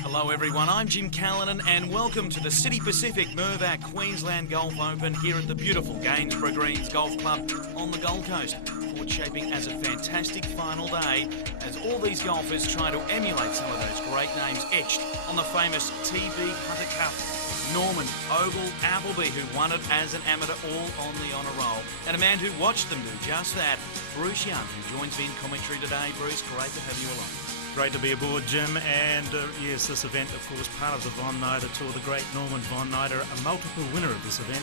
Hello everyone, I'm Jim Callanan and welcome to the City Pacific Mirvac Queensland Golf Open here at the beautiful Gainsborough Greens Golf Club on the Gold Coast. Forward shaping as a fantastic final day as all these golfers try to emulate some of those great names etched on the famous TB Hunter Cup. Norman Ogle Appleby, who won it as an amateur, all on the honour roll. And a man who watched them do just that, Bruce Young, who joins me in commentary today. Bruce, great to have you along. Great to be aboard, Jim, and yes, this event, of course, part of the Nida Tour. The great Norman Nida, a multiple winner of this event,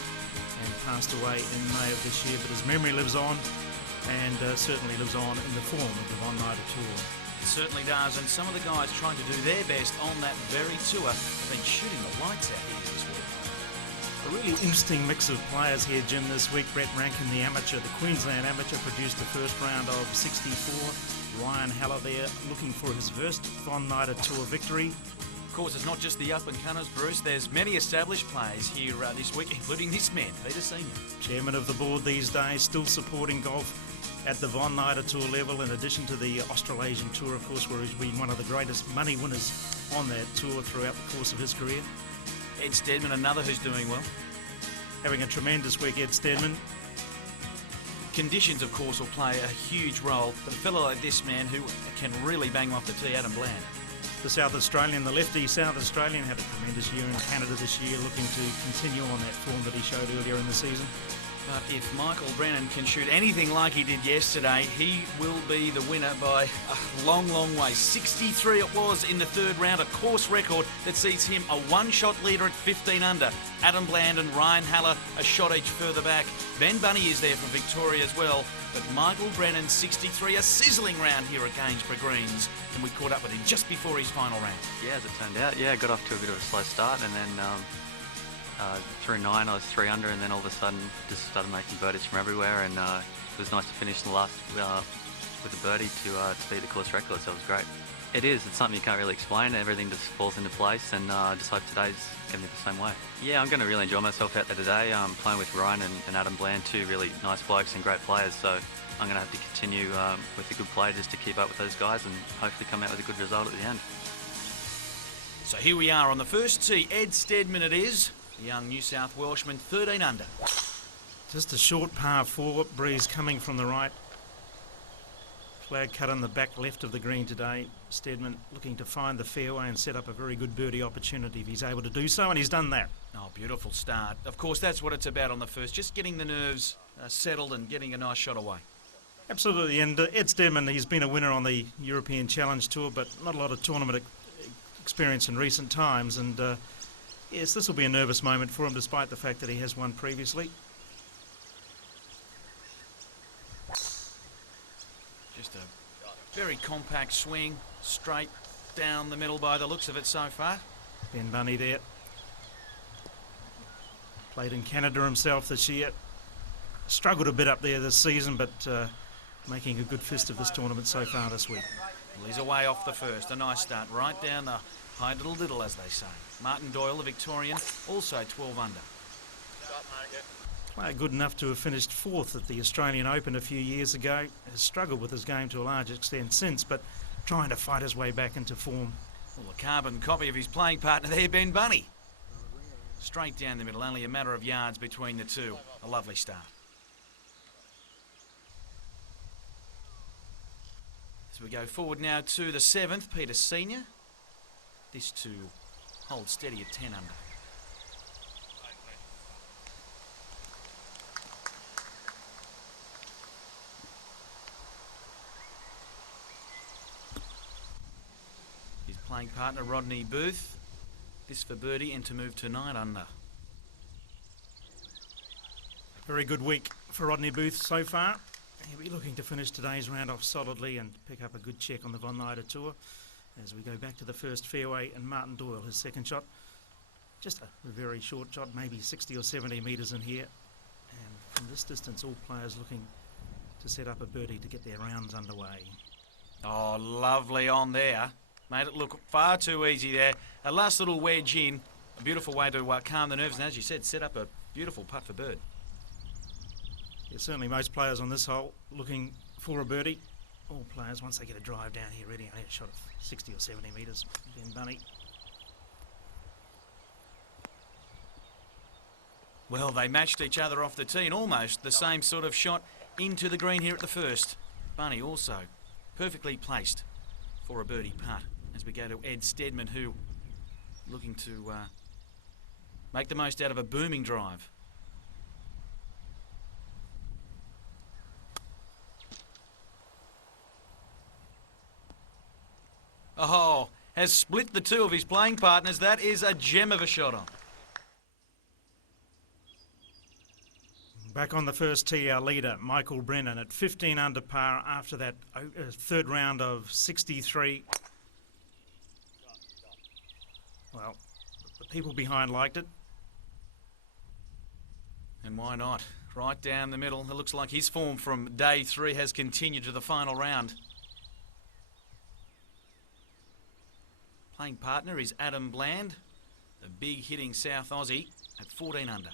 and passed away in May of this year, but his memory lives on, and certainly lives on in the form of the Nida Tour. It certainly does, and some of the guys trying to do their best on that very tour have been shooting the lights out here this week. A really interesting mix of players here, Jim, this week. Brett Rankin, the amateur, the Queensland amateur, produced the first round of 64. Ryan Haller there looking for his first Nida Tour victory. Of course, it's not just the up-and-comers, Bruce. There's many established players here this week, including this man, Peter Senior. Chairman of the board these days, still supporting golf at the Nida Tour level, in addition to the Australasian Tour, of course, where he's been one of the greatest money winners on that tour throughout the course of his career. Ed Steadman, another who's doing well. Having a tremendous week, Ed Steadman. Conditions, of course, will play a huge role, but a fellow like this man who can really bang off the tee, Adam Bland. The South Australian, the lefty South Australian, had a tremendous year in Canada this year, looking to continue on that form that he showed earlier in the season. But if Michael Brennan can shoot anything like he did yesterday, he will be the winner by a long, long way. 63 it was in the third round, a course record that sees him a one-shot leader at 15 under. Adam Bland and Ryan Haller a shot each further back. Ben Bunny is there from Victoria as well. But Michael Brennan, 63, a sizzling round here at Gainsborough Greens. And we caught up with him just before his final round. Yeah, as it turned out, got off to a bit of a slow start, and then through 9 I was 3 under, and then all of a sudden just started making birdies from everywhere, and it was nice to finish in the last with a birdie to beat the course record, so it was great. It's something you can't really explain. Everything just falls into place, and I just hope today's going to be the same way. Yeah, I'm going to really enjoy myself out there today. I'm playing with Ryan and Adam Bland, two really nice blokes and great players, so I'm going to have to continue with a good play just to keep up with those guys and hopefully come out with a good result at the end. So here we are on the first tee. Ed Steadman it is, the young New South Welshman, 13 under. Just a short par 4, breeze coming from the right. Flag cut on the back left of the green today. Steadman looking to find the fairway and set up a very good birdie opportunity if he's able to do so, and he's done that. Oh, beautiful start. Of course, that's what it's about on the first, just getting the nerves settled and getting a nice shot away. Absolutely, and Ed Steadman, he's been a winner on the European Challenge Tour, but not a lot of tournament experience in recent times, and yes, this will be a nervous moment for him despite the fact that he has won previously. Just a very compact swing, straight down the middle by the looks of it so far. Ben Bunny there. Played in Canada himself this year. Struggled a bit up there this season, but making a good fist of this tournament so far this week. Well, he's away off the first. A nice start right down the high little diddle, as they say. Martin Doyle, the Victorian, also 12 under. Player good enough to have finished 4th at the Australian Open a few years ago. Has struggled with his game to a large extent since, but trying to fight his way back into form. Well, a carbon copy of his playing partner there, Ben Bunny. Straight down the middle, only a matter of yards between the two. A lovely start. As we go forward now to the 7th, Peter Senior. This to hold steady at 10 under. His playing partner Rodney Booth. This for birdie and to move to 9 under. Very good week for Rodney Booth so far. He'll be looking to finish today's round off solidly and pick up a good check on the Nida Tour as we go back to the first fairway, and Martin Doyle, his second shot. Just a very short shot, maybe 60 or 70 metres in here. And from this distance, all players looking to set up a birdie to get their rounds underway. Oh, lovely on there. Made it look far too easy there. A last little wedge in. A beautiful way to calm the nerves, and as you said, set up a beautiful putt for bird. Yeah, certainly most players on this hole looking for a birdie. all players, once they get a drive down here, ready, only a shot of 60 or 70 metres. Ben Bunny. Well, they matched each other off the tee and almost the same sort of shot into the green here at the first. Bunny also perfectly placed for a birdie putt as we go to Ed Steadman, who looking to make the most out of a booming drive. Oh, has split the two of his playing partners. That is a gem of a shot on. Back on the first tee, our leader, Michael Brennan, at 15 under par after that third round of 63. Well, the people behind liked it. And why not? Right down the middle. It looks like his form from day 3 has continued to the final round. Playing partner is Adam Bland, the big hitting South Aussie, at 14 under.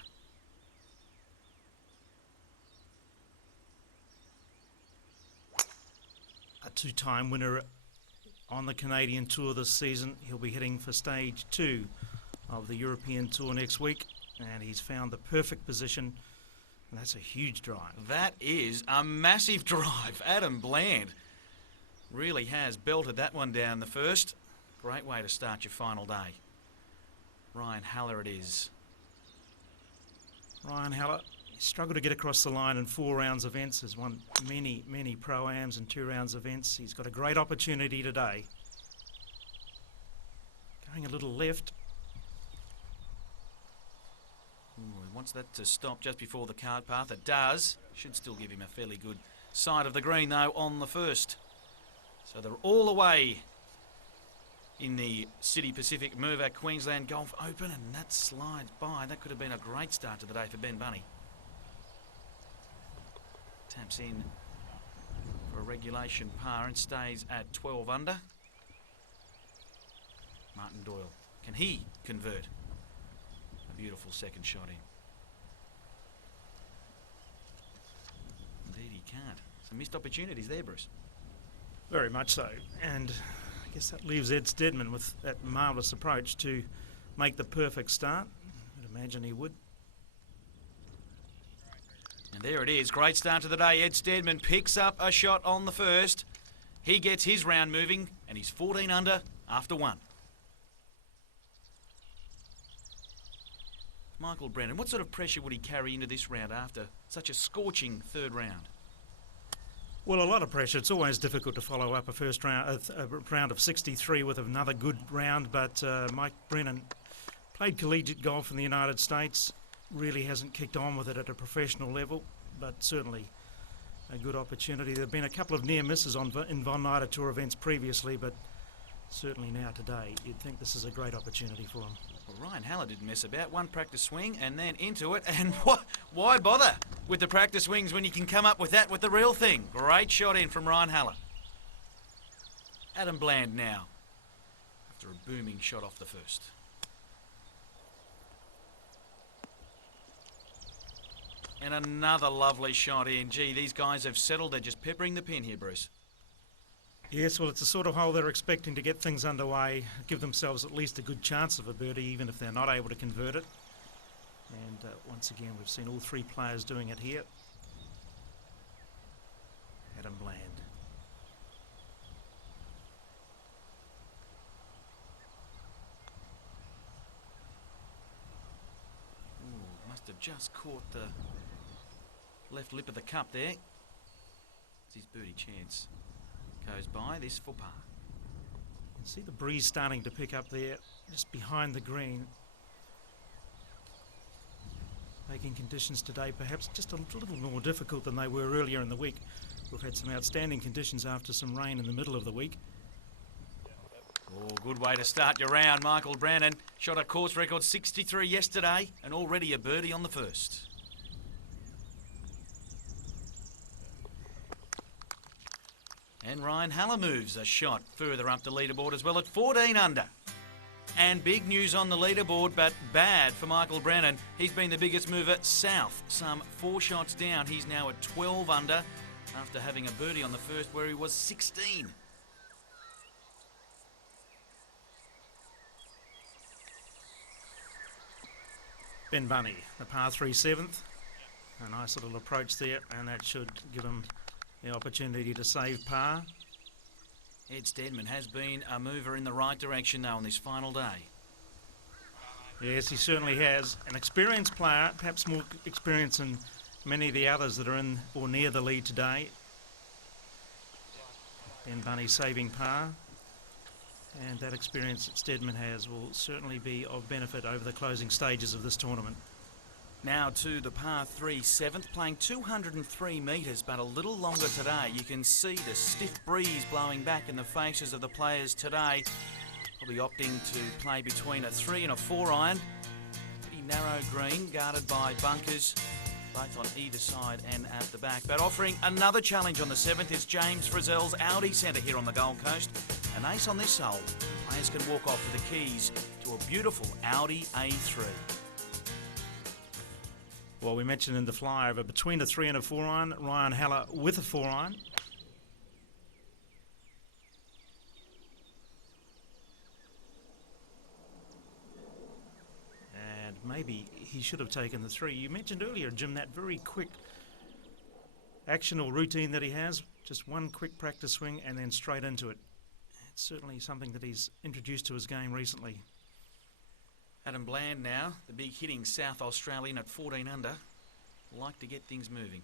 A two-time winner on the Canadian Tour this season. He'll be heading for stage 2 of the European Tour next week, and he's found the perfect position, and that's a huge drive. That is a massive drive. Adam Bland really has belted that one down the first. Great way to start your final day. Ryan Haller it is. Ryan Haller struggled to get across the line in 4 rounds events. Has won many Pro-Ams and 2 rounds events. He's got a great opportunity today. Going a little left. Ooh, he wants that to stop just before the cart path. It does. Should still give him a fairly good side of the green though on the first. So they're all the way in the City Pacific Mervac Queensland Golf Open, and that slides by. That could have been a great start to the day for Ben Bunny. Taps in for a regulation par and stays at 12 under. Martin Doyle, can he convert? A beautiful second shot in. Indeed he can't. Some missed opportunities there, Bruce. Very much so. And I guess that leaves Ed Steadman with that marvellous approach to make the perfect start. I'd imagine he would. And there it is. Great start to the day. Ed Steadman picks up a shot on the first. He gets his round moving, and he's 14 under after 1. Michael Brennan, what sort of pressure would he carry into this round after such a scorching third round? Well, a lot of pressure. It's always difficult to follow up a first round, a round of 63 with another good round, but Mike Brennan played collegiate golf in the United States, really hasn't kicked on with it at a professional level, but certainly a good opportunity. There have been a couple of near misses in Von Nida Tour events previously, but certainly now today, you'd think this is a great opportunity for him. Well, Ryan Haller didn't mess about. One practice swing and then into it. And why bother with the practice swings when you can come up with that with the real thing? Great shot in from Ryan Haller. Adam Bland now, after a booming shot off the first. And another lovely shot in. Gee, these guys have settled. They're just peppering the pin here, Bruce. Yes, well, it's the sort of hole they're expecting to get things underway, give themselves at least a good chance of a birdie, even if they're not able to convert it. And once again, we've seen all 3 players doing it here. Adam Bland. Ooh, must have just caught the left lip of the cup there. It's his birdie chance. Goes by this for par. You can see the breeze starting to pick up there, just behind the green. Making conditions today perhaps just a little more difficult than they were earlier in the week. We've had some outstanding conditions after some rain in the middle of the week. Oh, good way to start your round, Michael Brennan. Shot a course record 63 yesterday and already a birdie on the first. And Ryan Haller moves a shot further up the leaderboard as well at 14 under. And big news on the leaderboard, but bad for Michael Brennan. He's been the biggest mover south, some 4 shots down. He's now at 12 under after having a birdie on the first where he was 16. Ben Bunny, the par 3 7th. A nice little approach there, and that should give him the opportunity to save par. Ed Steadman has been a mover in the right direction now on this final day. Yes, he certainly has. An experienced player, perhaps more experienced than many of the others that are in or near the lead today. Ben Bunny saving par. And that experience that Steadman has will certainly be of benefit over the closing stages of this tournament. Now to the par 3 7th, playing 203 metres, but a little longer today. You can see the stiff breeze blowing back in the faces of the players today. Probably opting to play between a 3 and a 4 iron. Pretty narrow green, guarded by bunkers, both on either side and at the back. But offering another challenge on the 7th is James Frizzell's Audi Centre here on the Gold Coast. An ace on this hole. Players can walk off with the keys to a beautiful Audi A3. Well, we mentioned in the flyover between a 3 and a 4 iron, Ryan Haller with a 4 iron. And maybe he should have taken the 3. You mentioned earlier, Jim, that very quick action or routine that he has. Just one quick practice swing and then straight into it. It's certainly something that he's introduced to his game recently. Adam Bland now, the big hitting South Australian at 14 under. Like to get things moving.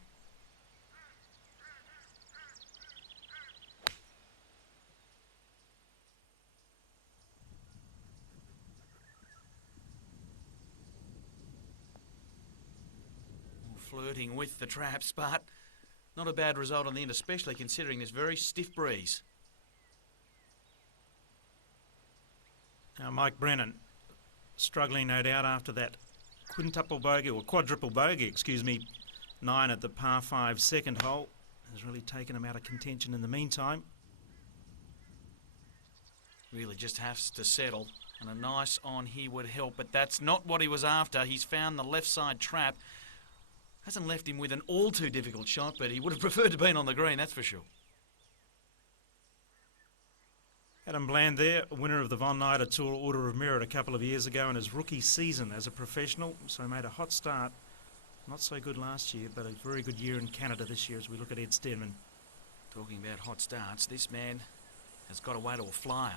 Flirting with the traps, but not a bad result on the end, especially considering this very stiff breeze. Now Mike Brennan, struggling no doubt after that quadruple bogey, 9 at the par 5 second hole, has really taken him out of contention in the meantime. Really just has to settle, and a nice on here would help, but that's not what he was after. He's found the left side trap. Hasn't left him with an all too difficult shot, but he would have preferred to be on the green, that's for sure. Adam Bland there, winner of the Nida Tour Order of Merit a couple of years ago in his rookie season as a professional, so made a hot start. Not so good last year, but a very good year in Canada this year as we look at Ed Steadman. Talking about hot starts, this man has got away to a flyer.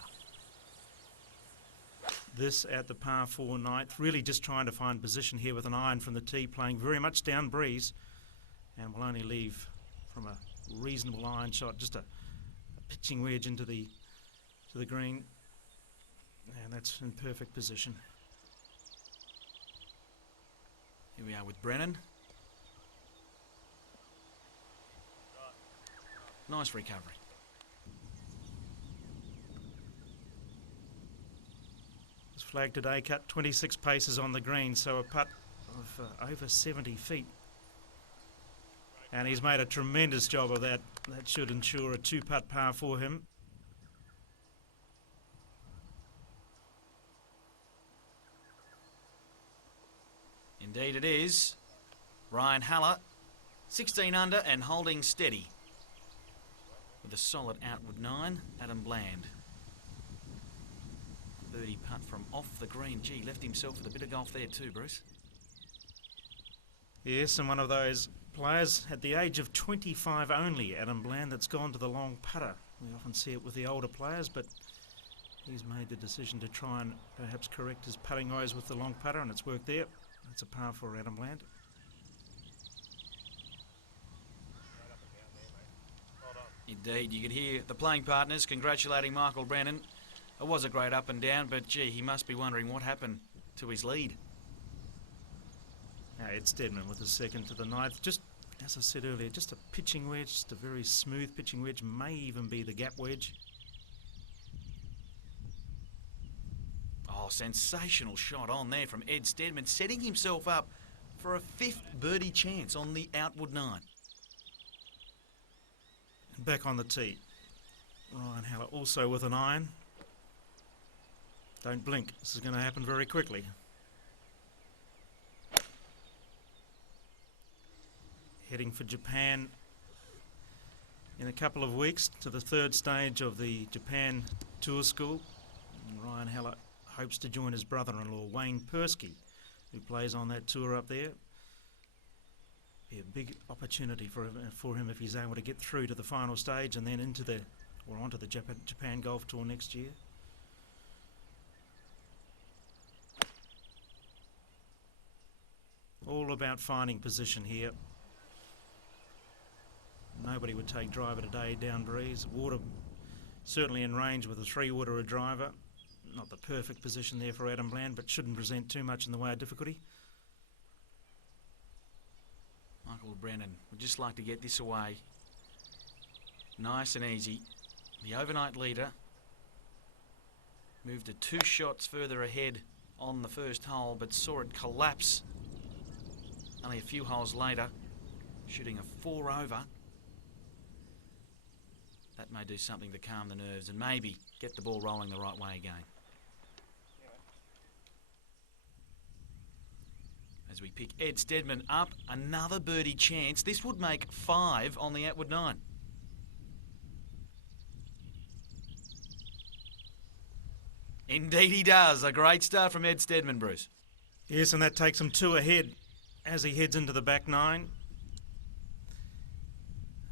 This at the par 4 ninth, really just trying to find position here with an iron from the tee, playing very much down breeze, and will only leave from a reasonable iron shot, just a pitching wedge into the green, and that's in perfect position. Here we are with Brennan. Nice recovery. This flag today cut 26 paces on the green, so a putt of over 70 feet. And he's made a tremendous job of that. That should ensure a 2-putt par for him. Indeed it is. Ryan Haller, 16 under and holding steady. With a solid outward 9, Adam Bland. Birdie putt from off the green. Gee, left himself with a bit of golf there too, Bruce. Yes, and one of those players at the age of 25 only, Adam Bland, that's gone to the long putter. We often see it with the older players, but he's made the decision to try and perhaps correct his putting woes with the long putter, and it's worked there. It's a par for Adam Bland. Indeed, you could hear the playing partners congratulating Michael Brennan. It was a great up and down, but gee, he must be wondering what happened to his lead. Now Ed Steadman with his second to the 9th. Just, as I said earlier, just a pitching wedge, just a very smooth pitching wedge, may even be the gap wedge. Oh, sensational shot on there from Ed Steadman, setting himself up for a 5th birdie chance on the outward 9. And back on the tee, Ryan Haller also with an iron. Don't blink, this is going to happen very quickly. Heading for Japan a couple of weeks to the third stage of the Japan Tour School. And Ryan Heller hopes to join his brother-in-law, Wayne Persky, who plays on that tour up there. Be a big opportunity for him if he's able to get through to the final stage and then onto the Japan Golf Tour next year. All about finding position here. Nobody would take driver today down breeze. Water certainly in range with a 3-wooder a driver. Not the perfect position there for Adam Bland, but shouldn't present too much in the way of difficulty. Michael Brennan would just like to get this away. Nice and easy. The overnight leader moved to 2 shots further ahead on the first hole, but saw it collapse only a few holes later, shooting a 4 over. That may do something to calm the nerves and maybe get the ball rolling the right way again. As we pick Ed Steadman up, another birdie chance. This would make 5 on the outward 9. Indeed he does. A great start from Ed Steadman, Bruce. Yes, and that takes him 2 ahead as he heads into the back 9.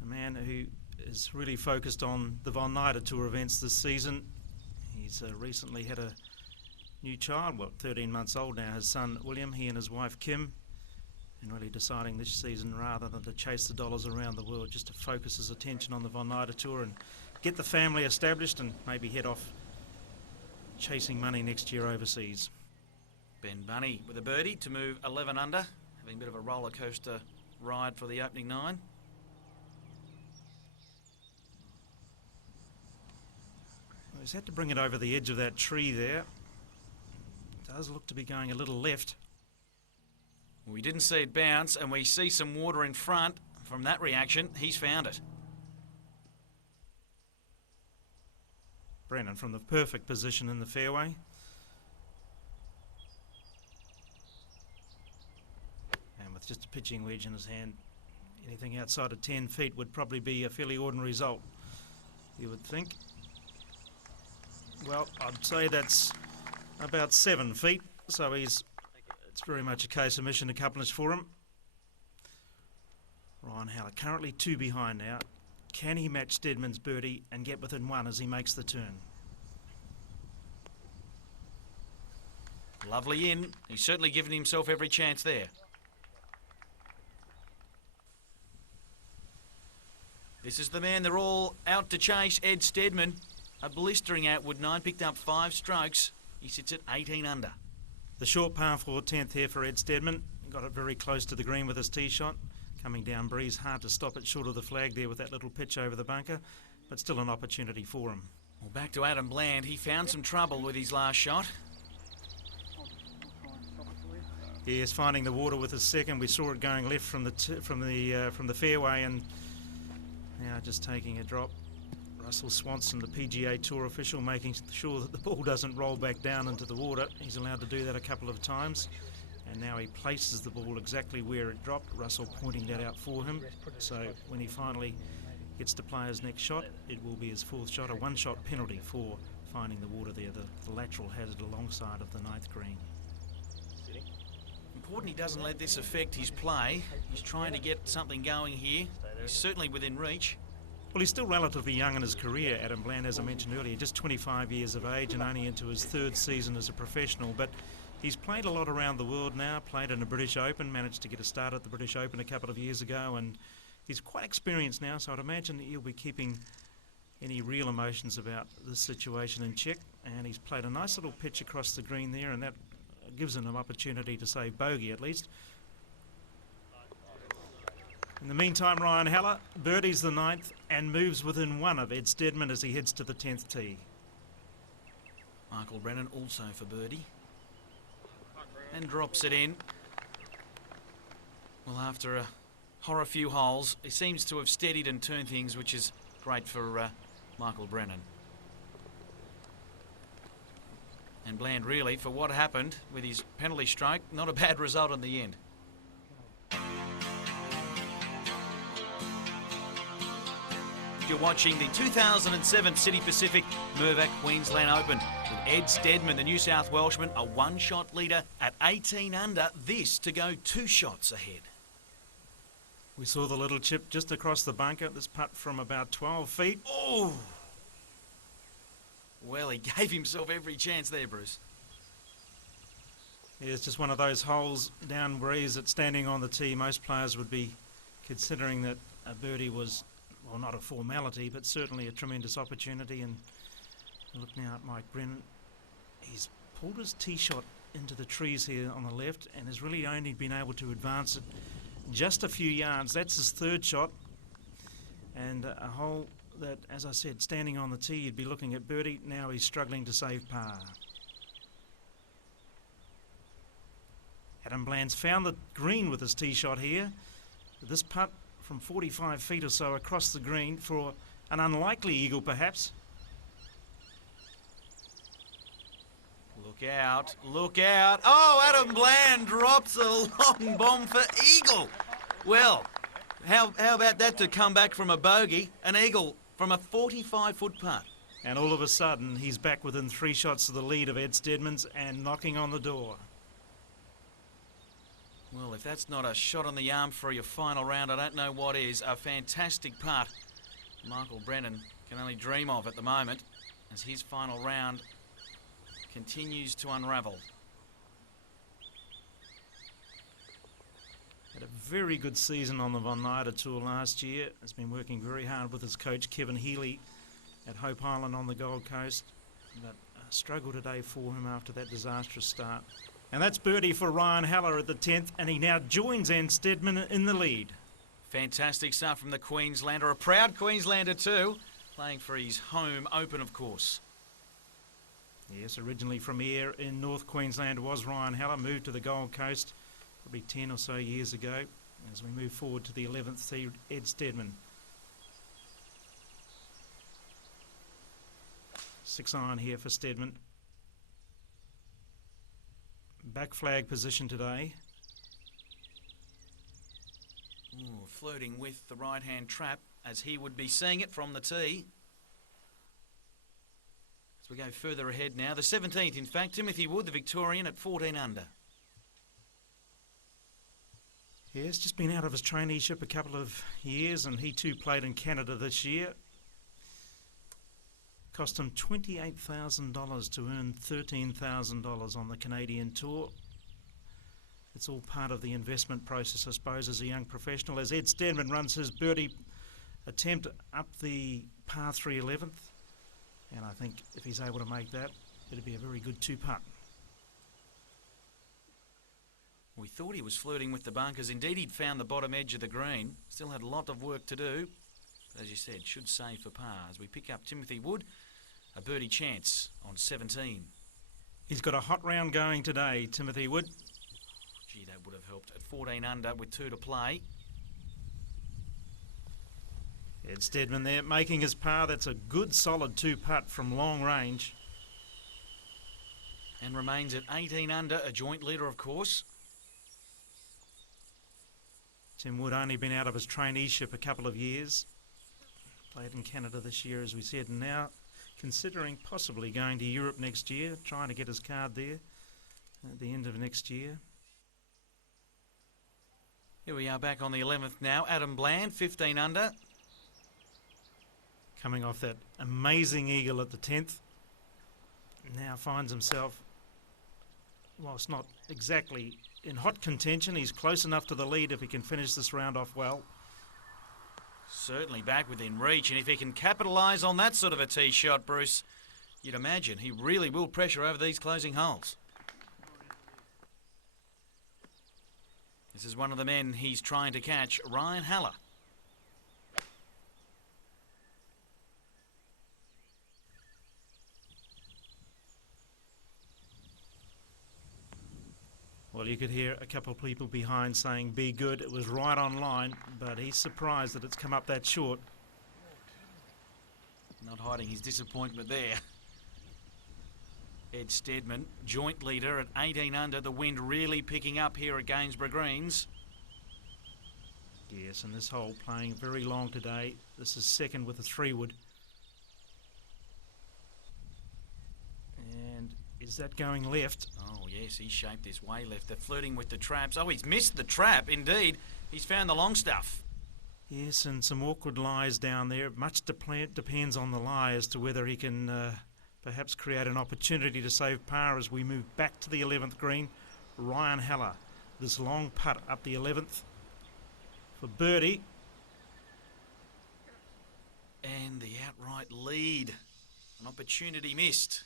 A man who is really focused on the Nida Tour events this season. He's recently had a new child, 13 months old now, his son William, he and his wife Kim, and really deciding this season rather than to chase the dollars around the world, just to focus his attention on the Nida Tour and get the family established and maybe head off chasing money next year overseas. Ben Bunny with a birdie to move 11 under, having a bit of a roller coaster ride for the opening 9. Well, he's had to bring it over the edge of that tree there. Does look to be going a little left. We didn't see it bounce, and we see some water in front. From that reaction, he's found it. Brennan from the perfect position in the fairway. And with just a pitching wedge in his hand, anything outside of 10 feet would probably be a fairly ordinary result, you would think. Well, I'd say that's about 7 feet, so it's very much a case of mission accomplished for him. Ryan Howard currently 2 behind now. Can he match Steadman's birdie and get within 1 as he makes the turn? Lovely in. He's certainly given himself every chance there. This is the man they're all out to chase, Ed Steadman. A blistering outward 9, picked up 5 strokes. He sits at 18 under. The short par 4 10th here for Ed Steadman. Got it very close to the green with his tee shot. Coming down breeze, hard to stop it short of the flag there with that little pitch over the bunker, but still an opportunity for him. Well, back to Adam Bland. He found some trouble with his last shot. He is finding the water with his second. We saw it going left from the fairway, and now just taking a drop. Russell Swanson, the PGA Tour official, making sure that the ball doesn't roll back down into the water. He's allowed to do that a couple of times. And now he places the ball exactly where it dropped. Russell pointing that out for him. So when he finally gets to play his next shot, it will be his 4th shot, a 1-shot penalty for finding the water there, the lateral hazard alongside of the 9th green. Important he doesn't let this affect his play. He's trying to get something going here. He's certainly within reach. Well, he's still relatively young in his career, Adam Bland, as I mentioned earlier, just 25 years of age and only into his 3rd season as a professional. But he's played a lot around the world now, played in the British Open, managed to get a start at the British Open a couple of years ago, and he's quite experienced now, so I'd imagine that he'll be keeping any real emotions about this situation in check. And he's played a nice little pitch across the green there, and that gives him an opportunity to save bogey at least. In the meantime, Ryan Heller birdies the 9th and moves within 1 of Ed Steadman as he heads to the 10th tee. Michael Brennan also for birdie. And drops it in. Well, after a horror few holes, he seems to have steadied and turned things, which is great for Michael Brennan. And Bland, really, for what happened with his penalty stroke, not a bad result in the end. You're watching the 2007 City Pacific Mirvac Queensland Open with Ed Steadman, the New South Welshman, a one-shot leader at 18 under. This to go 2 shots ahead. We saw the little chip just across the bunker. This putt from about 12 feet. Oh! Well, he gave himself every chance there, Bruce. Yeah, it's just one of those holes down where he's at standing on the tee. Most players would be considering that a birdie was, well, not a formality, but certainly a tremendous opportunity. And look now at Mike Brennan. He's pulled his tee shot into the trees here on the left and has really only been able to advance it just a few yards. That's his 3rd shot. And a hole that, as I said, standing on the tee, you'd be looking at birdie. Now he's struggling to save par. Adam Bland's found the green with his tee shot here. This putt from 45 feet or so across the green for an unlikely eagle, perhaps. Look out, look out. Oh, Adam Bland drops a long bomb for eagle. Well, how about that to come back from a bogey, an eagle from a 45-foot putt. And all of a sudden, he's back within 3 shots of the lead of Ed Steadman's and knocking on the door. Well, if that's not a shot on the arm for your final round, I don't know what is. A fantastic putt Michael Brennan can only dream of at the moment as his final round continues to unravel. Had a very good season on the Nida Tour last year. Has been working very hard with his coach, Kevin Healy, at Hope Island on the Gold Coast. But a struggle today for him after that disastrous start. And that's birdie for Ryan Haller at the 10th, and he now joins Ed Steadman in the lead. Fantastic stuff from the Queenslander, a proud Queenslander too, playing for his home Open, of course. Yes, originally from here in North Queensland was Ryan Haller, moved to the Gold Coast probably 10 or so years ago. As we move forward to the 11th tee, Ed Steadman. 6 iron here for Steadman. Back flag position today. Ooh, flirting with the right-hand trap as he would be seeing it from the tee. As we go further ahead now, the 17th in fact, Timothy Wood, the Victorian, at 14 under. Yeah, he's just been out of his traineeship a couple of years, and he too played in Canada this year. Cost him $28,000 to earn $13,000 on the Canadian Tour. It's all part of the investment process, I suppose, as a young professional. As Ed Steadman runs his birdie attempt up the par 3 11th. And I think if he's able to make that, it'll be a very good 2-putt. We thought he was flirting with the bunkers. Indeed, he'd found the bottom edge of the green. Still had a lot of work to do. But as you said, should save for par. As we pick up Timothy Wood, a birdie chance on 17. He's got a hot round going today, Timothy Wood. Gee, that would have helped at 14 under with 2 to play. Ed Steadman there making his par. That's a good solid 2-putt from long range. And remains at 18 under, a joint leader, of course. Tim Wood only been out of his traineeship a couple of years. Played in Canada this year, as we said, and now considering possibly going to Europe next year, trying to get his card there at the end of next year. Here we are back on the 11th now. Adam Bland, 15 under. Coming off that amazing eagle at the 10th. Now finds himself, whilst not exactly in hot contention, he's close enough to the lead if he can finish this round off well. Certainly back within reach, and if he can capitalise on that sort of a tee shot, Bruce, you'd imagine he really will pressure over these closing holes. This is one of the men he's trying to catch, Ryan Haller. Well, you could hear a couple of people behind saying, be good. It was right on line, but he's surprised that it's come up that short. Not hiding his disappointment there. Ed Steadman, joint leader at 18 under, the wind really picking up here at Gainsborough Greens. Yes, and this hole playing very long today. This is second with a 3-wood. And is that going left? Oh, yes, he's shaped this way left. They're flirting with the traps. Oh, he's missed the trap, indeed. He's found the long stuff. Yes, and some awkward lies down there. Much depends on the lie as to whether he can perhaps create an opportunity to save par as we move back to the 11th green. Ryan Haller, this long putt up the 11th for birdie. And the outright lead. An opportunity missed.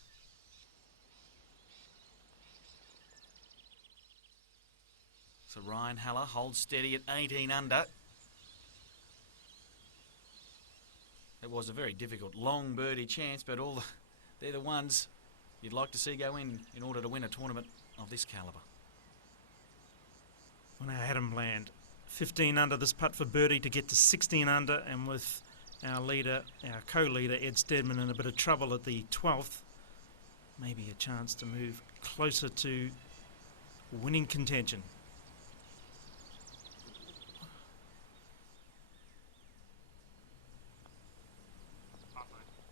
So Ryan Haller holds steady at 18 under. It was a very difficult long birdie chance, but they're the ones you'd like to see go in order to win a tournament of this calibre. Well, now Adam Bland, 15 under this putt for birdie to get to 16 under, and with our leader, our co-leader Ed Stedman in a bit of trouble at the 12th, maybe a chance to move closer to winning contention.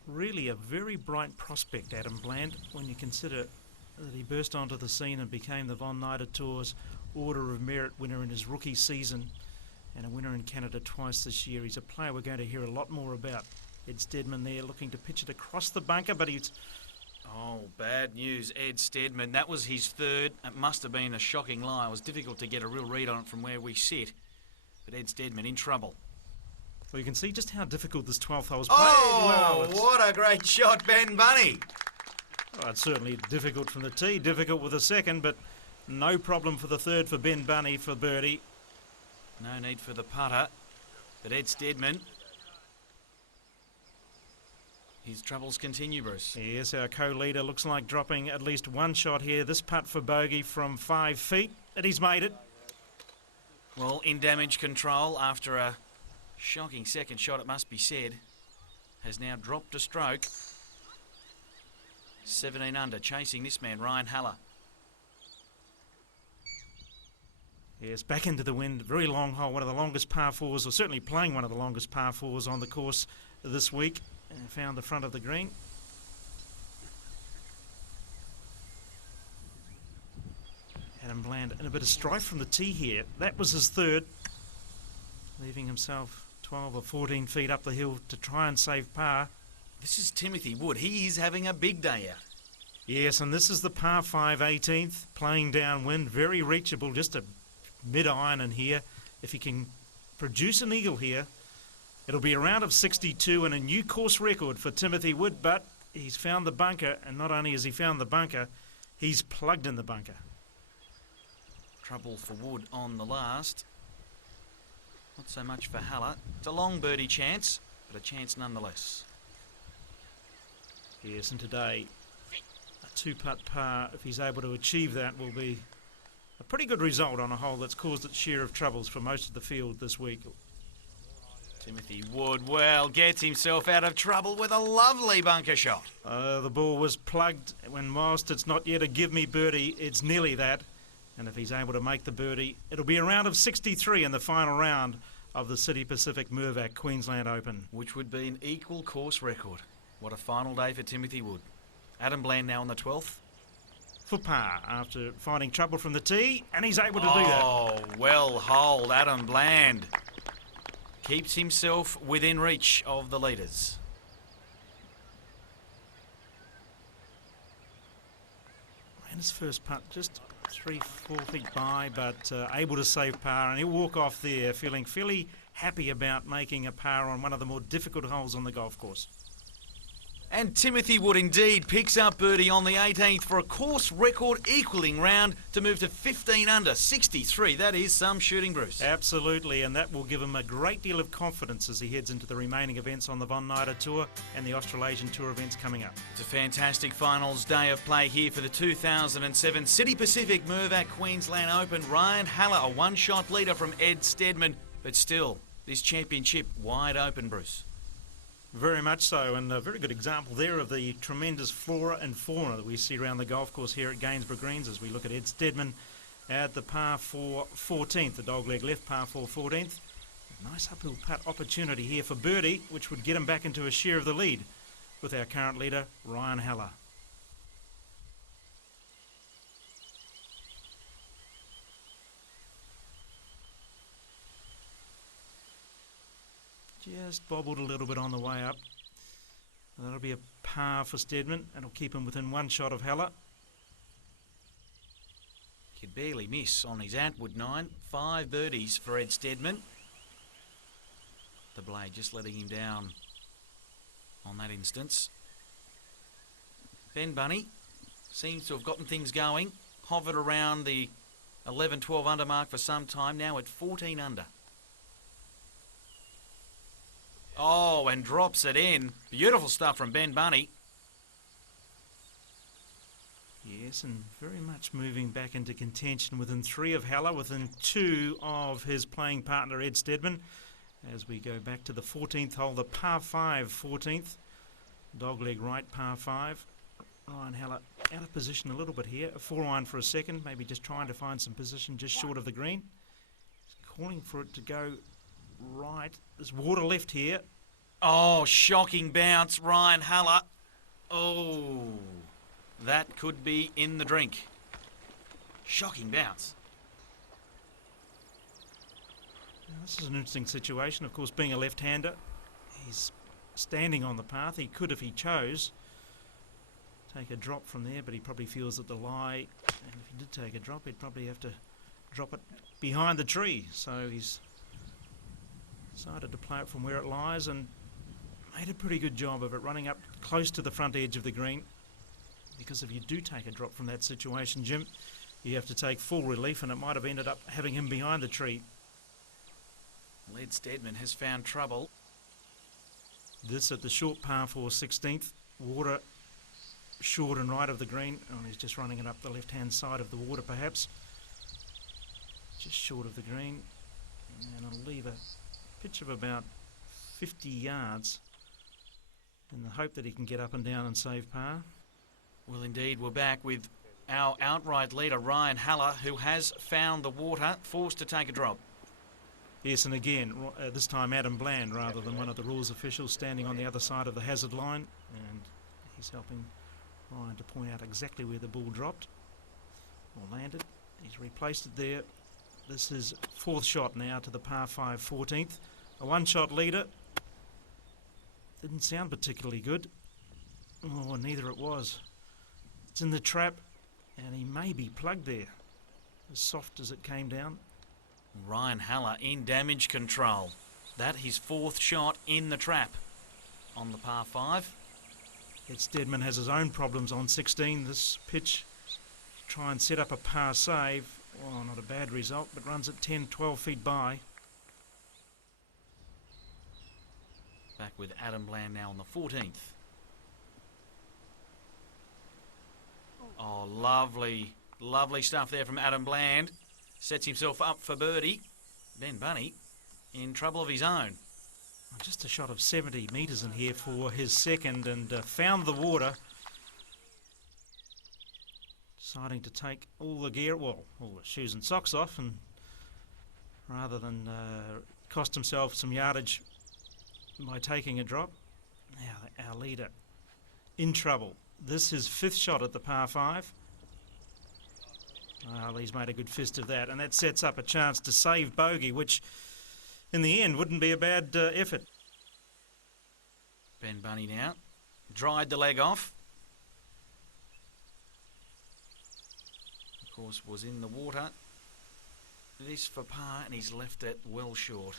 Really a very bright prospect, Adam Bland, when you consider that he burst onto the scene and became the Nida Tour's Order of Merit winner in his rookie season and a winner in Canada twice this year. He's a player we're going to hear a lot more about. Ed Stedman there looking to pitch it across the bunker, but he's... Oh, bad news, Ed Stedman. That was his third. It must have been a shocking lie. It was difficult to get a real read on it from where we sit. But Ed Stedman in trouble. Well, you can see just how difficult this 12th hole was played. Oh, what a great shot, Ben Bunny. Well, it's certainly difficult from the tee, difficult with the second, but no problem for the third for Ben Bunny for birdie. No need for the putter, but Ed Stedman, his troubles continue, Bruce. Yes, our co-leader looks like dropping at least one shot here. This putt for bogey from 5 feet, and he's made it. Well, in damage control after a shocking second shot, it must be said, has now dropped a stroke. 17 under, chasing this man, Ryan Haller. Yes, back into the wind, very long hole, one of the longest par 4s, or certainly playing one of the longest par 4s on the course this week. And found the front of the green. Adam Bland in a bit of strife from the tee here. That was his third, leaving himself 12 or 14 feet up the hill to try and save par. This is Timothy Wood. He is having a big day out. Yes, and this is the par 5 18th, playing downwind, very reachable, just a mid-iron in here. If he can produce an eagle here, it'll be a round of 62 and a new course record for Timothy Wood, but he's found the bunker, and not only has he found the bunker, he's plugged in the bunker. Trouble for Wood on the last. Not so much for Haller. It's a long birdie chance, but a chance nonetheless. Yes, and today, a 2-putt par, if he's able to achieve that, will be a pretty good result on a hole that's caused its share of troubles for most of the field this week. Timothy Wood, well, gets himself out of trouble with a lovely bunker shot. The ball was plugged when whilst it's not yet a give-me birdie, it's nearly that. And if he's able to make the birdie, it'll be a round of 63 in the final round of the City Pacific Mirvac Queensland Open. Which would be an equal course record. What a final day for Timothy Wood. Adam Bland now on the 12th. For par after finding trouble from the tee, and he's able to do that. Oh, well holed, Adam Bland. Keeps himself within reach of the leaders. And his first putt just 3-4 feet by, but able to save par, and he'll walk off there feeling fairly happy about making a par on one of the more difficult holes on the golf course. And Timothy Wood indeed picks up birdie on the 18th for a course record equalling round to move to 15 under, 63. That is some shooting, Bruce. Absolutely, and that will give him a great deal of confidence as he heads into the remaining events on the Nida Tour and the Australasian Tour events coming up. It's a fantastic finals day of play here for the 2007 City Pacific Mirvac Queensland Open. Ryan Haller, a one-shot leader from Ed Stedman, but still, this championship wide open, Bruce. Very much so, and a very good example there of the tremendous flora and fauna that we see around the golf course here at Gainsborough Greens as we look at Ed Stedman at the par 4 14th, the dogleg left par 4 14th. Nice uphill putt opportunity here for birdie, which would get him back into a share of the lead with our current leader, Ryan Haller. Just bobbled a little bit on the way up. That'll be a par for Steadman. It'll keep him within one shot of Haller. Could barely miss on his Antwood 9. 5 birdies for Ed Steadman. The blade just letting him down on that instance. Ben Bunny seems to have gotten things going. Hovered around the 11-12 under mark for some time now at 14 under. Oh, and drops it in. Beautiful stuff from Ben Bunny. Yes, and very much moving back into contention within 3 of Haller, within 2 of his playing partner Ed Steadman. As we go back to the 14th hole, the par 5 14th. Dogleg right, par 5. Ryan Haller out of position a little bit here. A 4-iron for a second, maybe just trying to find some position just short of the green. He's calling for it to go right. There's water left here. Oh, shocking bounce, Ryan Haller. Oh, that could be in the drink. Shocking bounce. Now, this is an interesting situation. Of course, being a left-hander, he's standing on the path. He could, if he chose, take a drop from there, but he probably feels that the lie, and if he did take a drop, he'd probably have to drop it behind the tree. So he's decided to play it from where it lies and made a pretty good job of it, running up close to the front edge of the green. Because if you do take a drop from that situation, Jim, you have to take full relief, and it might have ended up having him behind the tree. Ed Steadman has found trouble. This at the short par 4 16th. Water short and right of the green. Oh, he's just running it up the left-hand side of the water, perhaps. Just short of the green. And it'll leave a pitch of about 50 yards in the hope that he can get up and down and save par. Well, indeed, we're back with our outright leader, Ryan Haller, who has found the water, forced to take a drop. Yes, and again, this time Adam Bland rather than one of the rules officials standing on the other side of the hazard line, and he's helping Ryan to point out exactly where the ball dropped or landed. He's replaced it there. This is 4th shot now to the par 5 14th. A 1-shot leader. Didn't sound particularly good. Oh, neither it was. It's in the trap, and he may be plugged there, as soft as it came down. Ryan Haller in damage control. That his 4th shot in the trap on the par 5. Ed Steadman has his own problems on 16. This pitch, try and set up a par save. Oh, not a bad result, but runs at 10, 12 feet by. Back with Adam Bland now on the 14th. Oh, lovely, lovely stuff there from Adam Bland. Sets himself up for birdie. Ben Bunny in trouble of his own. Just a shot of 70 metres in here for his second, and found the water. Deciding to take all the gear, well, all the shoes and socks off, and rather than cost himself some yardage by taking a drop. Now our leader in trouble. This is 5th shot at the par 5. Well, he's made a good fist of that, and that sets up a chance to save bogey, which in the end wouldn't be a bad effort. Ben Bunny now dried the leg off. Of course, was in the water. This for par, and he's left it well short.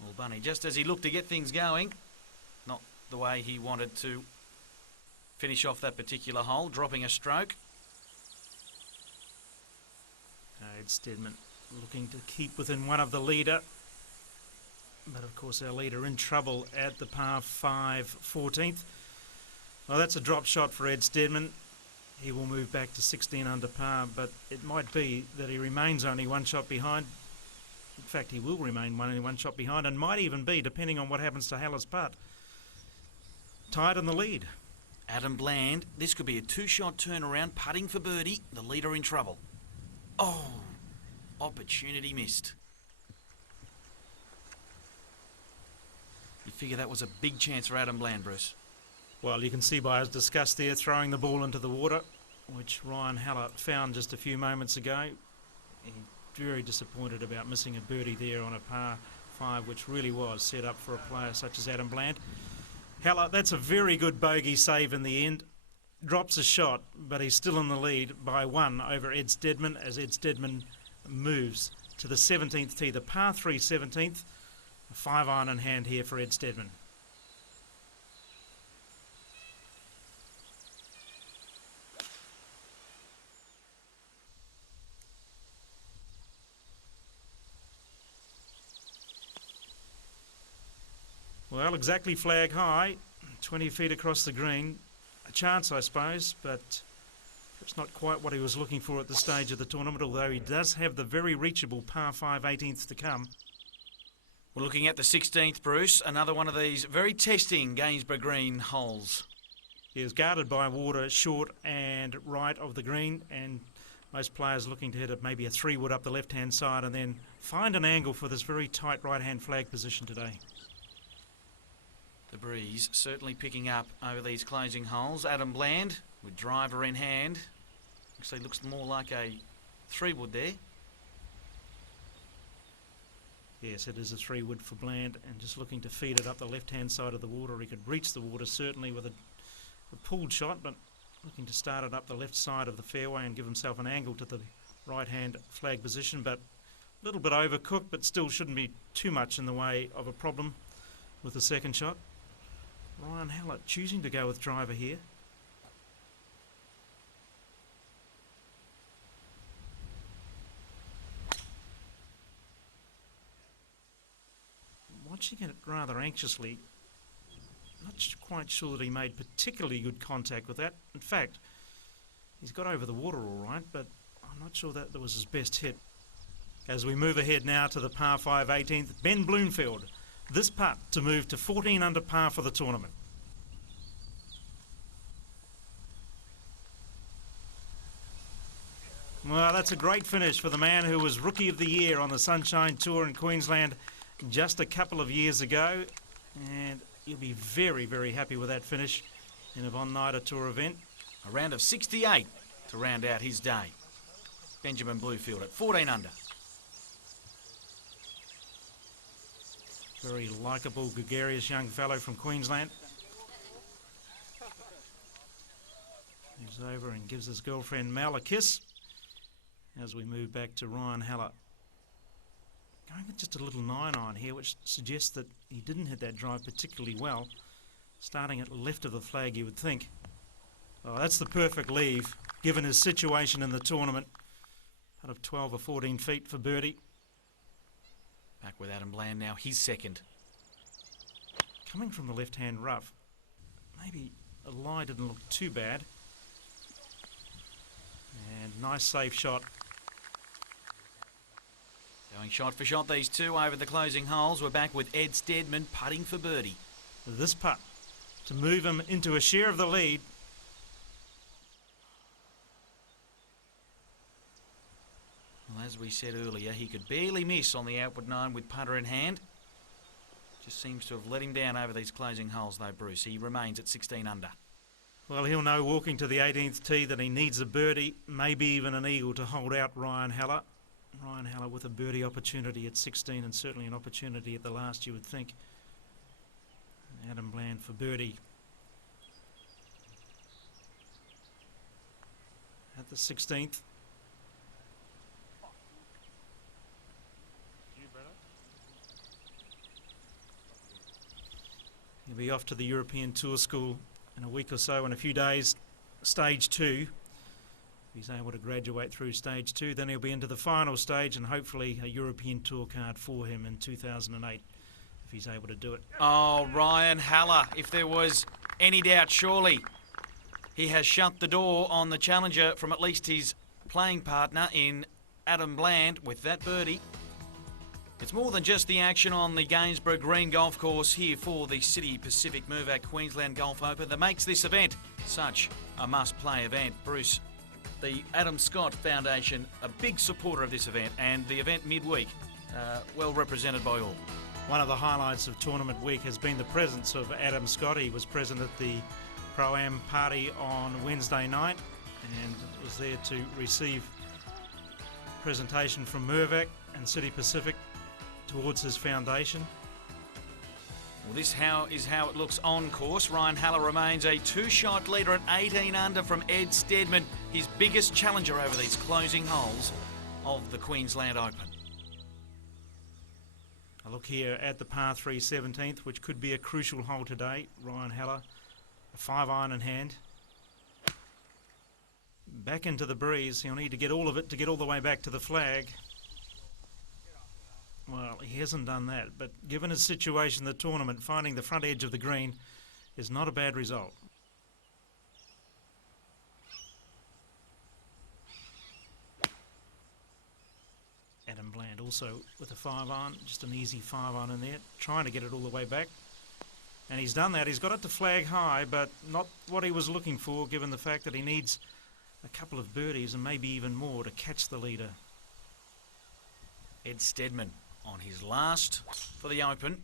Well, Bunny, just as he looked to get things going, not the way he wanted to finish off that particular hole, dropping a stroke. Ed Steadman looking to keep within one of the leader. But of course our leader in trouble at the par 5 14th. Well, that's a drop shot for Ed Steadman. He will move back to 16 under par, but it might be that he remains only 1 shot behind. In fact, he will remain only 1 shot behind, and might even be, depending on what happens to Haller's putt, tied in the lead. Adam Bland, this could be a 2-shot turnaround, putting for birdie, the leader in trouble. Oh, Opportunity missed. You figure that was a big chance for Adam Bland, Bruce. Well, you can see by his disgust there, throwing the ball into the water, which Ryan Haller found just a few moments ago. He's very disappointed about missing a birdie there on a par 5, which really was set up for a player such as Adam Bland. Haller, that's a very good bogey save in the end. Drops a shot, but he's still in the lead by 1 over Ed Stedman as Ed Stedman moves to the 17th tee, the par 3 17th. A 5-iron in hand here for Ed Stedman. Well, exactly flag high, 20 feet across the green. A chance, I suppose, but it's not quite what he was looking for at this stage of the tournament, although he does have the very reachable par 5 18th to come. We're looking at the 16th, Bruce. Another one of these very testing Gainsborough green holes. He is guarded by water short and right of the green, and most players looking to hit it maybe a 3-wood up the left-hand side and then find an angle for this very tight right-hand flag position today. The breeze certainly picking up over these closing holes. Adam Bland with driver in hand. Actually looks more like a 3-wood there. Yes, it is a 3-wood for Bland, and just looking to feed it up the left-hand side of the water. He could reach the water certainly with a pulled shot, but looking to start it up the left side of the fairway and give himself an angle to the right-hand flag position, but a little bit overcooked, but still shouldn't be too much in the way of a problem with the second shot. Ryan Haller choosing to go with driver here. Watching it rather anxiously, not quite sure that he made particularly good contact with that. In fact, he's got over the water all right, but I'm not sure that was his best hit. As we move ahead now to the par 5 18th, Ben Bloomfield, this putt to move to 14 under par for the tournament. Well, that's a great finish for the man who was Rookie of the Year on the Sunshine Tour in Queensland just a couple of years ago, and you'll be very, very happy with that finish in a Nida Tour event. A round of 68 to round out his day. Benjamin Bluefield at 14 under. Very likeable, gregarious young fellow from Queensland. He's over and gives his girlfriend Mel a kiss as we move back to Ryan Haller. Going with just a little 9-iron here, which suggests that he didn't hit that drive particularly well. Starting at left of the flag, you would think. Oh, that's the perfect leave, given his situation in the tournament. Out of 12 or 14 feet for birdie. Back with Adam Bland now, his second. Coming from the left-hand rough, maybe a lie didn't look too bad. And nice safe shot. Going shot for shot, these two over the closing holes. We're back with Ed Stedman putting for birdie. This putt to move him into a share of the lead. Well, as we said earlier, he could barely miss on the outward 9 with putter in hand. Just seems to have let him down over these closing holes though, Bruce. He remains at 16 under. Well, he'll know walking to the 18th tee that he needs a birdie, maybe even an eagle to hold out Ryan Haller. Ryan Haller with a birdie opportunity at 16 and certainly an opportunity at the last, you would think. Adam Bland for birdie. At the 16th. He'll be off to the European Tour School in a week or so, in a few days. Stage 2. If he's able to graduate through stage 2, then he'll be into the final stage and hopefully a European Tour card for him in 2008, if he's able to do it. Oh, Ryan Haller, if there was any doubt, surely he has shut the door on the challenger from at least his playing partner in Adam Bland with that birdie. It's more than just the action on the Gainsborough Green Golf Course here for the City Pacific Mirvac Queensland Golf Open that makes this event such a must-play event. Bruce, the Adam Scott Foundation, a big supporter of this event, and the event midweek, well represented by all. One of the highlights of tournament week has been the presence of Adam Scott. He was present at the Pro-Am party on Wednesday night and was there to receive presentation from Mirvac and City Pacific towards his foundation. Well, this is how it looks on course. Ryan Haller remains a two-shot leader at 18 under from Ed Steadman, his biggest challenger over these closing holes of the Queensland Open. A look here at the par 3 17th, which could be a crucial hole today. Ryan Haller, a 5-iron in hand. Back into the breeze. He'll need to get all of it to get all the way back to the flag. Well, he hasn't done that, but given his situation in the tournament, finding the front edge of the green is not a bad result. Adam Bland also with a 5-iron, just an easy 5-iron in there, trying to get it all the way back. And he's done that. He's got it to flag high, but not what he was looking for, given the fact that he needs a couple of birdies and maybe even more to catch the leader. Ed Steadman on his last for the Open.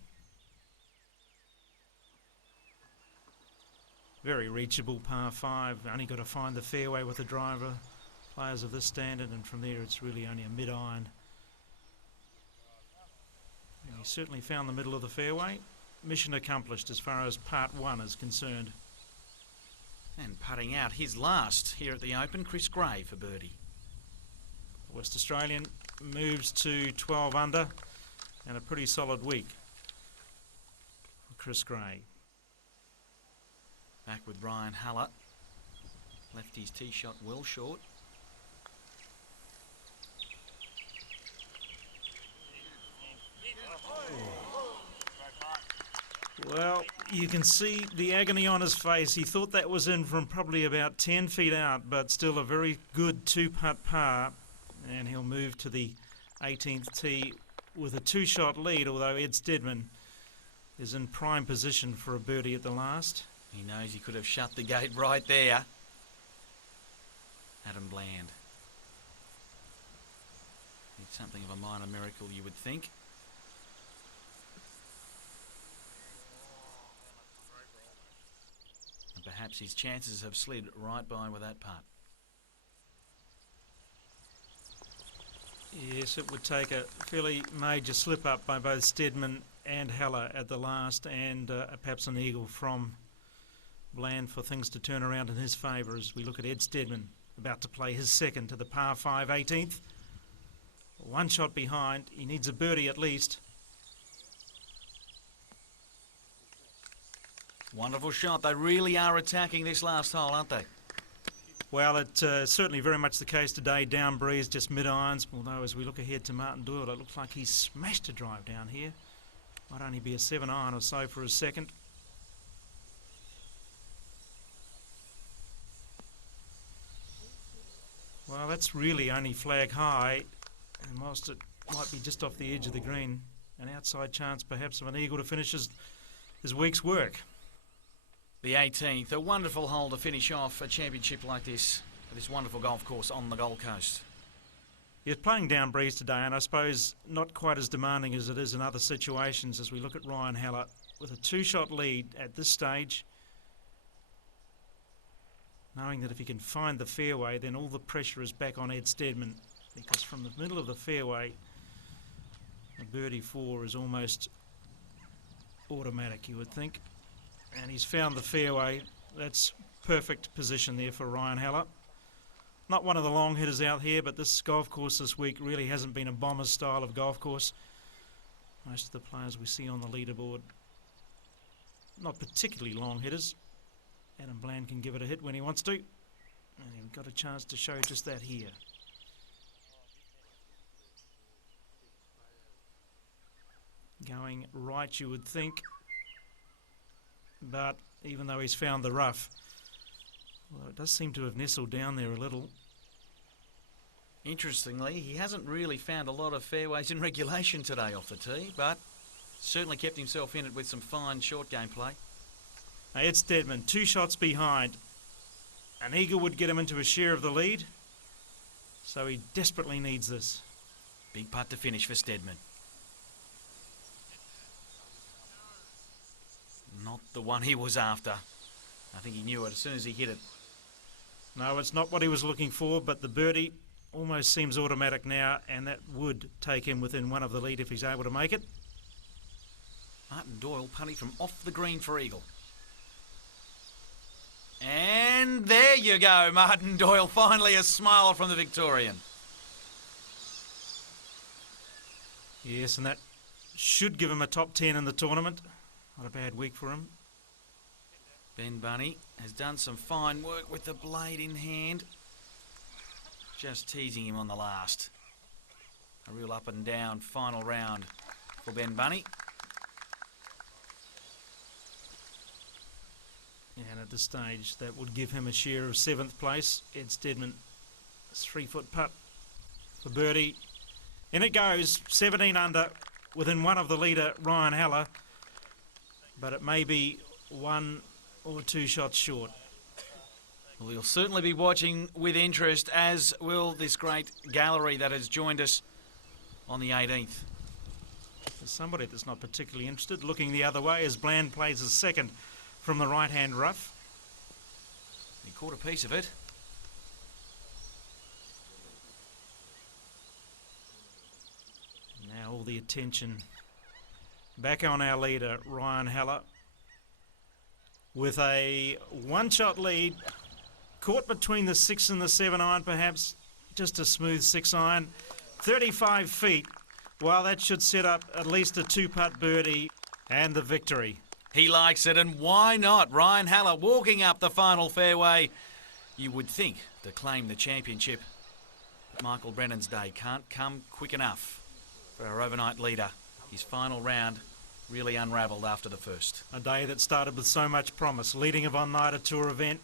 Very reachable par 5. Only got to find the fairway with the driver. Players of this standard, and from there it's really only a mid-iron. And he certainly found the middle of the fairway. Mission accomplished as far as part 1 is concerned. And putting out his last here at the Open, Chris Gray for birdie. The West Australian moves to 12 under and a pretty solid week for Chris Gray. Back with Ryan Haller. Left his tee shot well short. Well, you can see the agony on his face. He thought that was in from probably about 10 feet out, but still a very good 2-putt par. And he'll move to the 18th tee with a 2-shot lead, although Ed Steadman is in prime position for a birdie at the last. He knows he could have shut the gate right there. Adam Bland. It's something of a minor miracle, you would think. And perhaps his chances have slid right by with that putt. Yes, it would take a fairly major slip-up by both Steadman and Haller at the last, and perhaps an eagle from Bland for things to turn around in his favour as we look at Ed Steadman about to play his second to the par 5 18th. 1 shot behind. He needs a birdie at least. Wonderful shot. They really are attacking this last hole, aren't they? Well, it's certainly very much the case today. Down breeze, just mid-irons. Although as we look ahead to Martin Doyle, it looks like he's smashed a drive down here. Might only be a 7-iron or so for his second. Well, that's really only flag high. And whilst it might be just off the edge of the green, an outside chance perhaps of an eagle to finish his week's work. The 18th, a wonderful hole to finish off a championship like this, at this wonderful golf course on the Gold Coast. He's playing down breeze today, and I suppose not quite as demanding as it is in other situations as we look at Ryan Haller with a 2-shot lead at this stage, knowing that if he can find the fairway, then all the pressure is back on Ed Steadman, because from the middle of the fairway, a birdie 4 is almost automatic, you would think. And he's found the fairway. That's perfect position there for Ryan Haller. Not one of the long hitters out here, but this golf course this week really hasn't been a bomber's style of golf course. Most of the players we see on the leaderboard, not particularly long hitters. Adam Bland can give it a hit when he wants to. And he's got a chance to show just that here. Going right, you would think. But even though he's found the rough, well, it does seem to have nestled down there a little. Interestingly, he hasn't really found a lot of fairways in regulation today off the tee, but certainly kept himself in it with some fine short game play. Now Ed Steadman, 2 shots behind. An eagle would get him into a share of the lead, so he desperately needs this. Big putt to finish for Steadman. Not the one he was after. I think he knew it as soon as he hit it. No, it's not what he was looking for, but the birdie almost seems automatic now, and that would take him within one of the lead if he's able to make it. Martin Doyle putting from off the green for eagle. And there you go, Martin Doyle. Finally a smile from the Victorian. Yes, and that should give him a top 10 in the tournament. Not a bad week for him. Ben Bunny has done some fine work with the blade in hand. Just teasing him on the last. A real up and down final round for Ben Bunny. And at this stage, that would give him a share of 7th place. Ed Steadman, 3-foot putt for birdie. In it goes, 17 under, within one of the leader, Ryan Haller. But it may be 1 or 2 shots short. Well, you'll certainly be watching with interest, as will this great gallery that has joined us on the 18th. There's somebody that's not particularly interested, looking the other way as Bland plays his second from the right-hand rough. He caught a piece of it. Now all the attention back on our leader, Ryan Haller, with a 1-shot lead, caught between the 6 and the 7 iron, perhaps just a smooth 6 iron, 35 feet. Well, that should set up at least a 2-putt birdie and the victory. He likes it, and why not? Ryan Haller walking up the final fairway, you would think, to claim the championship. But Michael Brennan's day can't come quick enough for our overnight leader. His final round really unravelled after the first. A day that started with so much promise, leading a Nida Tour event,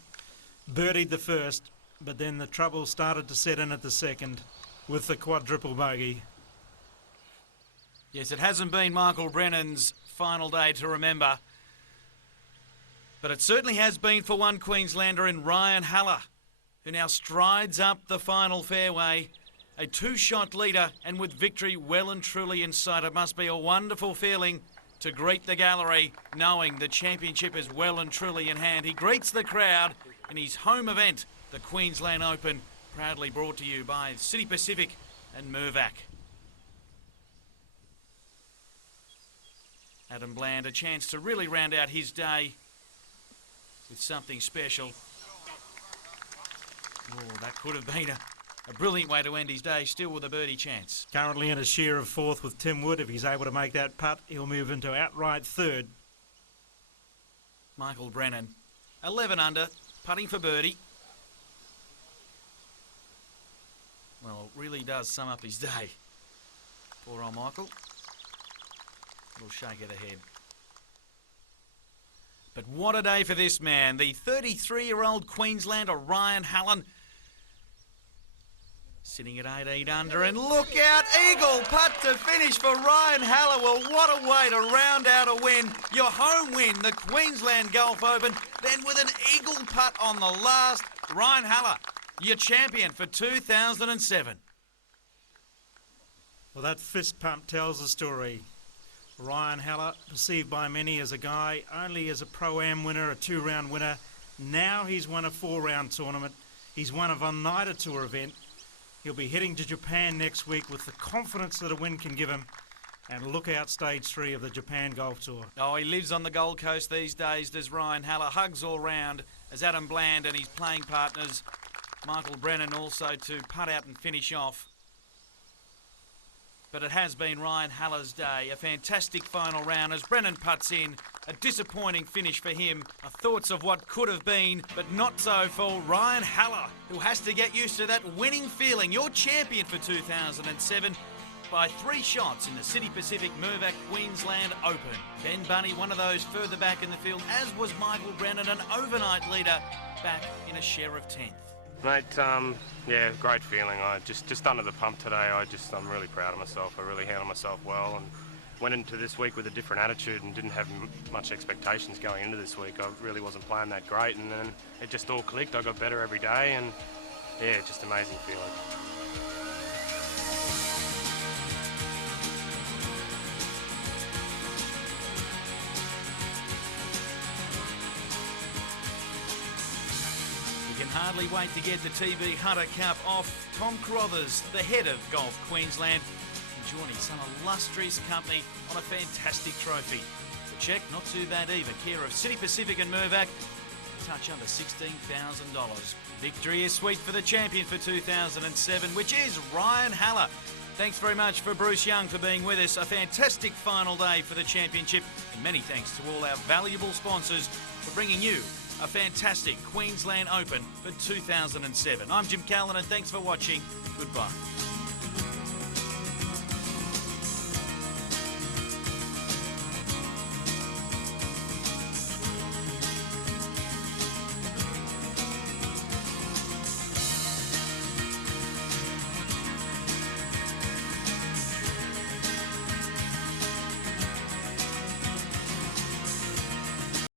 birdied the first, but then the trouble started to set in at the second with the quadruple bogey. Yes, it hasn't been Michael Brennan's final day to remember, but it certainly has been for one Queenslander in Ryan Haller, who now strides up the final fairway, a 2-shot leader, and with victory well and truly in sight. It must be a wonderful feeling to greet the gallery, knowing the championship is well and truly in hand. He greets the crowd in his home event, the Queensland Open, proudly brought to you by City Pacific and Mirvac. Adam Bland, a chance to really round out his day with something special. Oh, that could have been a brilliant way to end his day, still with a birdie chance. Currently in a share of 4th with Tim Wood. If he's able to make that putt, he'll move into outright 3rd. Michael Brennan, 11 under, putting for birdie. Well, it really does sum up his day. Poor old Michael. Little shake of the head. But what a day for this man, the 33-year-old Queenslander Ryan Haller, sitting at 18 under, and look out, eagle putt to finish for Ryan Haller. Well, what a way to round out a win, your home win, the Queensland Golf Open, then with an eagle putt on the last. Ryan Haller, your champion for 2007. Well, that fist pump tells the story. Ryan Haller, perceived by many as a guy only as a Pro-Am winner, a 2-round winner. Now he's won a 4-round tournament. He's won a Nida Tour event. He'll be heading to Japan next week with the confidence that a win can give him. And look out, stage 3 of the Japan Golf Tour. Oh, he lives on the Gold Coast these days, does Ryan Haller. Hugs all round as Adam Bland and his playing partners, Michael Brennan, also to putt out and finish off. But it has been Ryan Haller's day. A fantastic final round as Brennan putts in. A disappointing finish for him. Thoughts of what could have been, but not so for Ryan Haller, who has to get used to that winning feeling. Your champion for 2007 by 3 shots in the City Pacific Mirvac Queensland Open. Ben Bunny, one of those further back in the field, as was Michael Brennan, an overnight leader, back in a share of 10th. Mate, yeah, great feeling. I just under the pump today. I'm really proud of myself. I really handled myself well, and went into this week with a different attitude and didn't have much expectations going into this week. I really wasn't playing that great, and then it just all clicked. I got better every day, and yeah, just amazing feeling. You can hardly wait to get the TB Hunter Cup off. Tom Crothers, the head of Golf Queensland, joining some illustrious company on a fantastic trophy. The cheque, not too bad either, care of City Pacific and Mirvac, a touch under $16,000. Victory is sweet for the champion for 2007, which is Ryan Haller. Thanks very much for Bruce Young for being with us. A fantastic final day for the championship, and many thanks to all our valuable sponsors for bringing you a fantastic Queensland Open for 2007. I'm Jim Callan, and thanks for watching. Goodbye.